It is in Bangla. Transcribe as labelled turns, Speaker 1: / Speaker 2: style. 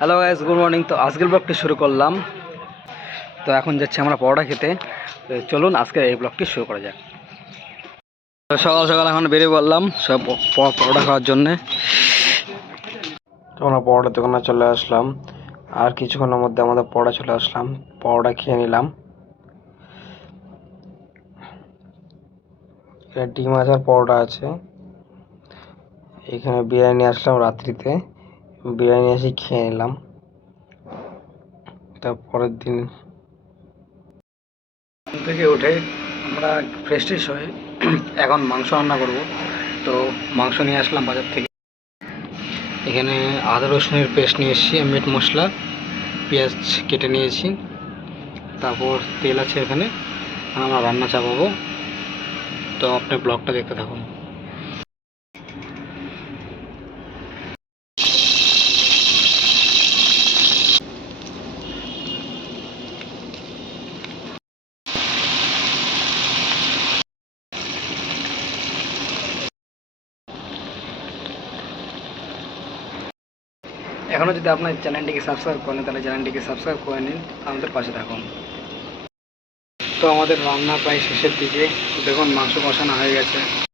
Speaker 1: হ্যালো গাইজ গুড মর্নিং তো আজকের ব্লগটি শুরু করলাম। তো এখন যাচ্ছি আমরা পরোটা খেতে। চলুন আজকে এই ব্লগটি শুরু করা যাক। তো সকাল সকাল এখন বেরিয়ে পড়লাম সব পরোটা খাওয়ার জন্যে। তো আমরা পরোটার দোকানে চলে আসলাম। আর কিছুক্ষণের মধ্যে আমাদের পরোটা চলে আসলাম। পরোটা খেয়ে নিলাম। ডিম আচার পরোটা আছে। এখানে বিরিয়ানি আসলাম রাত্রিতে। বিরিয়ানি এসে খেয়ে নিলাম। তারপরের দিন থেকে উঠে আমরা ফ্রেশ ট্রেশ হয়ে এখন মাংস রান্না করব। তো মাংস নিয়ে আসলাম বাজার থেকে। এখানে আদা, রসুনের পেস্ট নিয়ে এসেছি মিট মশলা, পেঁয়াজ কেটে নিয়েছি, তারপর তেল আছে এখানে আমরা রান্না চাপাবো। তো আপনি ব্লগটা দেখতে থাকুন। এখনও যদি আপনার চ্যানেলটিকে সাবস্ক্রাইব করেন, তাহলে চ্যানেলটিকে সাবস্ক্রাইব করে নিন, আমাদের পাশে থাকুন। তো আমাদের রান্না প্রায় শেষের দিকে। দেখুন, মাংস কষানো হয়ে গেছে।